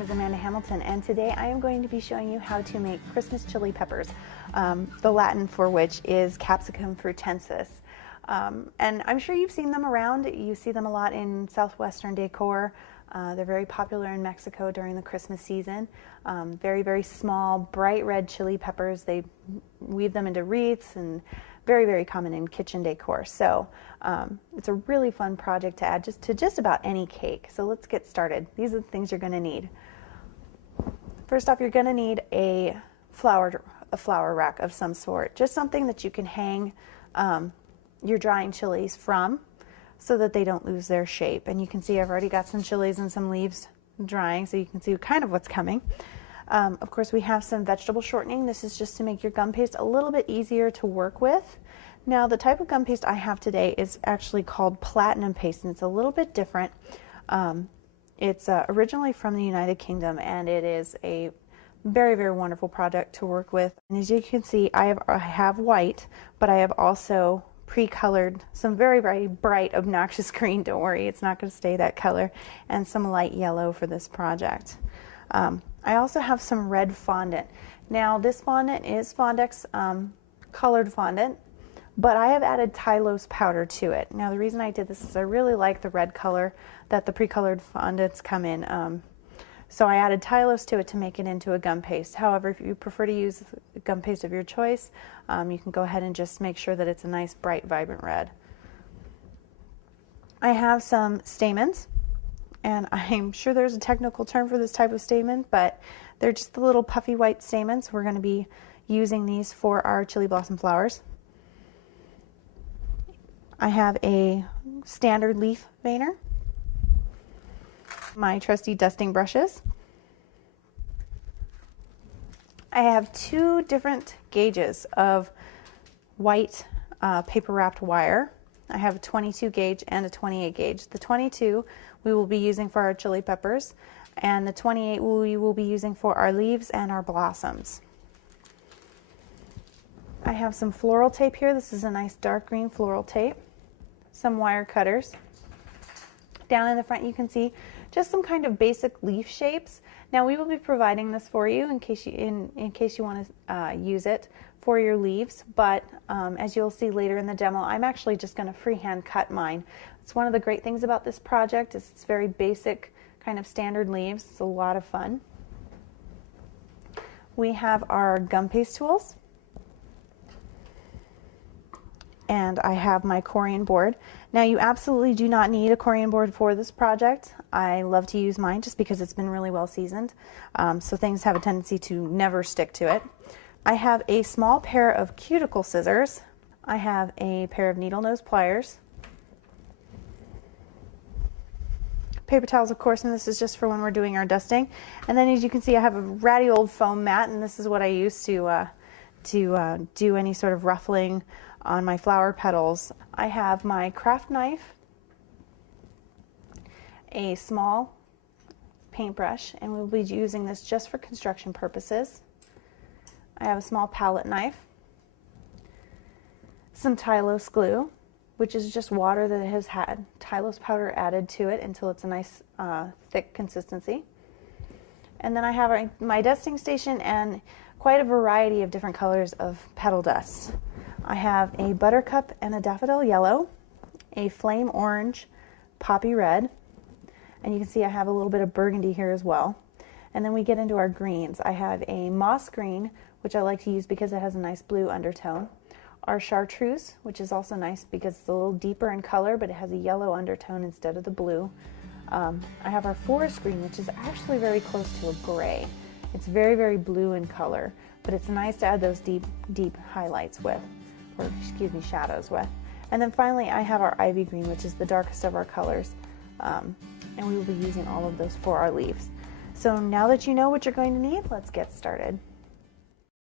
name is Amanda Hamilton, and today I am going to be showing you how to make Christmas chili peppers, the Latin for which is Capsicum frutensis. And I'm sure you've seen them around. You see them a lot in southwestern decor. They're very popular in Mexico during the Christmas season. Very, very small, bright red chili peppers. They weave them into wreaths and very, very common in kitchen decor. So it's a really fun project to add to just about any cake. So let's get started. These are the things you're going to need. First off, you're going to need a flower rack of some sort. Just something that you can hang your drying chilies from so that they don't lose their shape. And you can see I've already got some chilies and some leaves drying, so you can see kind of what's coming. Of course, we have some vegetable shortening. This is just to make your gum paste a little bit easier to work with. Now, the type of gum paste I have today is actually called platinum paste, and it's a little bit different. It's originally from the United Kingdom, and it is a very, very wonderful product to work with. And as you can see, I have white, but I have also pre-colored some very, very bright, obnoxious green. Don't worry, it's not going to stay that color, and some light yellow for this project. I also have some red fondant. Now, this fondant is Fondex colored fondant, but I have added Tylose powder to it. Now, the reason I did this is I really like the red color that the pre-colored fondants come in. So I added Tylose to it to make it into a gum paste. However, if you prefer to use gum paste of your choice, you can go ahead and just make sure that it's a nice, bright, vibrant red. I have some Stamens, and I'm sure there's a technical term for this type of stamen, but they're just the little puffy white stamens. We're going to be using these for our chili blossom flowers. I have a standard leaf veiner, my trusty dusting brushes. I have two different gauges of white paper wrapped wire. I have a 22 gauge and a 28 gauge. The 22 we will be using for our chili peppers, and the 28 we will be using for our leaves and our blossoms. I have some floral tape here. This is a nice dark green floral tape. Some wire cutters. Down in the front you can see just some kind of basic leaf shapes. Now, we will be providing this for you in case you want to use it for your leaves, but as you'll see later in the demo, I'm actually just going to freehand cut mine. It's one of the great things about this project is it's very basic, kind of standard leaves. It's a lot of fun. We have our Gumpaste Tools, and I have my Corian Board. Now, you absolutely do not need a Corian Board for this project. I love to use mine just because it's been really well seasoned, so things have a tendency to never stick to it. I have a small pair of Cuticle Scissors. I have a pair of needle nose pliers. Paper towels, of course, and this is just for when we're doing our dusting. And then, as you can see, I have a ratty old foam mat, and this is what I use to do any sort of ruffling on my flower petals. I have my craft knife, a small paintbrush, and we'll be using this just for construction purposes. I have a small palette knife, some Tylose Glue, which is just water that has had Tylose powder added to it until it's a nice thick consistency. And then I have my dusting station and quite a variety of different colors of petal dust. I have a buttercup and a daffodil yellow, a flame orange, poppy red, and you can see I have a little bit of burgundy here as well. And then we get into our greens. I have a moss green, which I like to use because it has a nice blue undertone. Our chartreuse, which is also nice because it's a little deeper in color, but it has a yellow undertone instead of the blue. I have our forest green, which is actually very close to a gray. It's very, very blue in color, but it's nice to add those deep, deep highlights with, or excuse me, shadows with. And then finally, I have our ivy green, which is the darkest of our colors, and we will be using all of those for our leaves. So now that you know what you're going to need, let's get started.